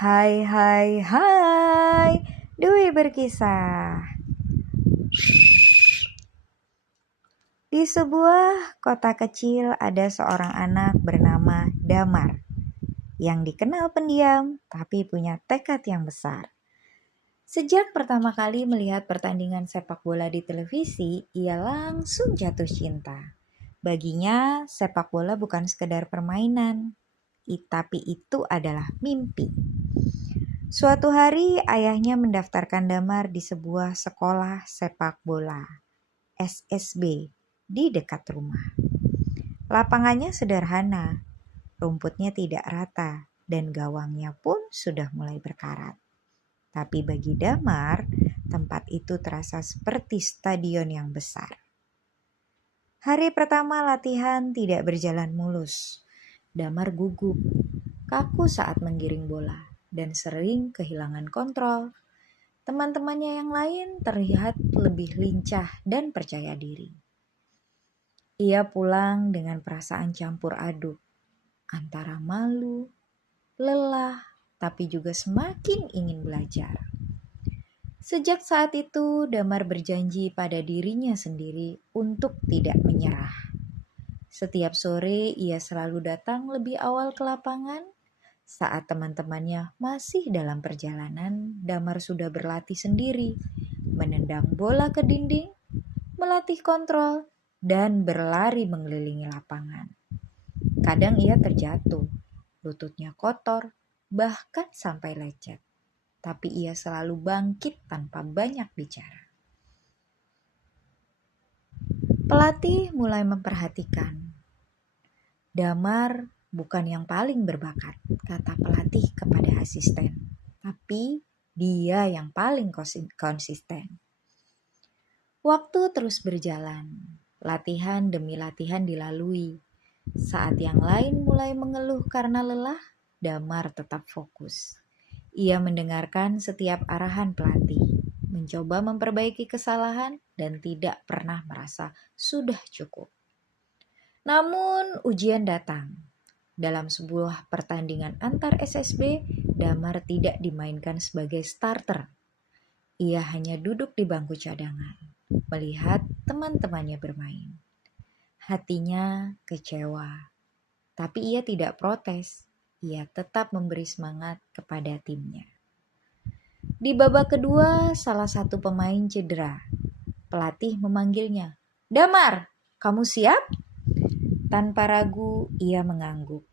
Hai hai hai, Dwi berkisah. Di sebuah kota kecil ada seorang anak bernama Damar yang dikenal pendiam tapi punya tekad yang besar. Sejak pertama kali melihat pertandingan sepak bola di televisi, ia langsung jatuh cinta. Baginya, sepak bola bukan sekedar permainan, tapi itu adalah mimpi. Suatu hari ayahnya mendaftarkan Damar di sebuah sekolah sepak bola, SSB, di dekat rumah. Lapangannya sederhana, rumputnya tidak rata, dan gawangnya pun sudah mulai berkarat. Tapi bagi Damar, tempat itu terasa seperti stadion yang besar. Hari pertama latihan tidak berjalan mulus. Damar gugup, kaku saat menggiring bola, dan sering kehilangan kontrol. Teman-temannya yang lain terlihat lebih lincah dan percaya diri. Ia pulang dengan perasaan campur aduk, antara malu, lelah, tapi juga semakin ingin belajar. Sejak saat itu, Damar berjanji pada dirinya sendiri untuk tidak menyerah. Setiap sore, ia selalu datang lebih awal ke lapangan. Saat teman-temannya masih dalam perjalanan, Damar sudah berlatih sendiri, menendang bola ke dinding, melatih kontrol, dan berlari mengelilingi lapangan. Kadang ia terjatuh, lututnya kotor, bahkan sampai lecet. Tapi ia selalu bangkit tanpa banyak bicara. Pelatih mulai memperhatikan. Damar bukan yang paling berbakat, kata pelatih kepada asisten. Tapi dia yang paling konsisten. Waktu terus berjalan. Latihan demi latihan dilalui. Saat yang lain mulai mengeluh karena lelah, Damar tetap fokus. Ia mendengarkan setiap arahan pelatih, mencoba memperbaiki kesalahan, dan tidak pernah merasa sudah cukup. Namun ujian datang. Dalam sebuah pertandingan antar SSB, Damar tidak dimainkan sebagai starter. Ia hanya duduk di bangku cadangan, melihat teman-temannya bermain. Hatinya kecewa, tapi ia tidak protes. Ia tetap memberi semangat kepada timnya. Di babak kedua, salah satu pemain cedera. Pelatih memanggilnya, "Damar, kamu siap?" Tanpa ragu, ia mengangguk.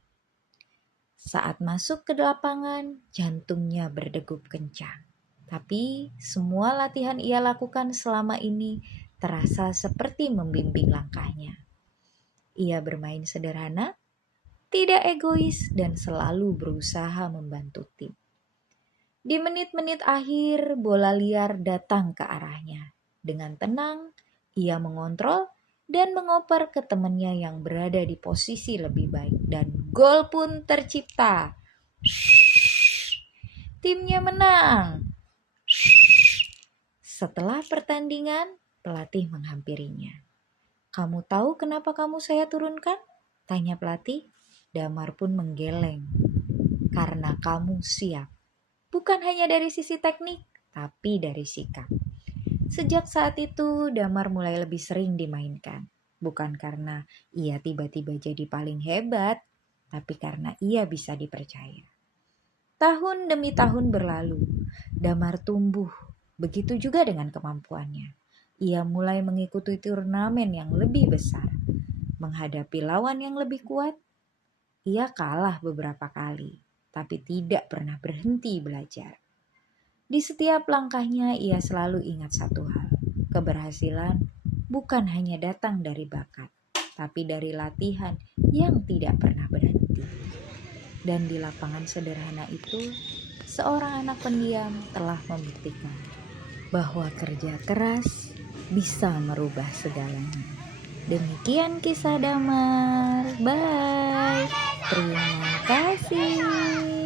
Saat masuk ke lapangan, jantungnya berdegup kencang. Tapi semua latihan ia lakukan selama ini terasa seperti membimbing langkahnya. Ia bermain sederhana, tidak egois, dan selalu berusaha membantu tim. Di menit-menit akhir, bola liar datang ke arahnya. Dengan tenang, ia mengontrol dan mengoper ke temannya yang berada di posisi lebih baik. Dan gol pun tercipta. Timnya menang. Setelah pertandingan, pelatih menghampirinya. "Kamu tahu kenapa kamu saya turunkan?" tanya pelatih. Damar pun menggeleng. "Karena kamu siap. Bukan hanya dari sisi teknik, tapi dari sikap." Sejak saat itu, Damar mulai lebih sering dimainkan. Bukan karena ia tiba-tiba jadi paling hebat, tapi karena ia bisa dipercaya. Tahun demi tahun berlalu, Damar tumbuh. Begitu juga dengan kemampuannya. Ia mulai mengikuti turnamen yang lebih besar. Menghadapi lawan yang lebih kuat, ia kalah beberapa kali, tapi tidak pernah berhenti belajar. Di setiap langkahnya ia selalu ingat satu hal. Keberhasilan bukan hanya datang dari bakat, tapi dari latihan yang tidak pernah berhenti. Dan di lapangan sederhana itu, seorang anak pendiam telah membuktikan bahwa kerja keras bisa merubah segalanya. Demikian kisah Damar. Bye. Terima kasih.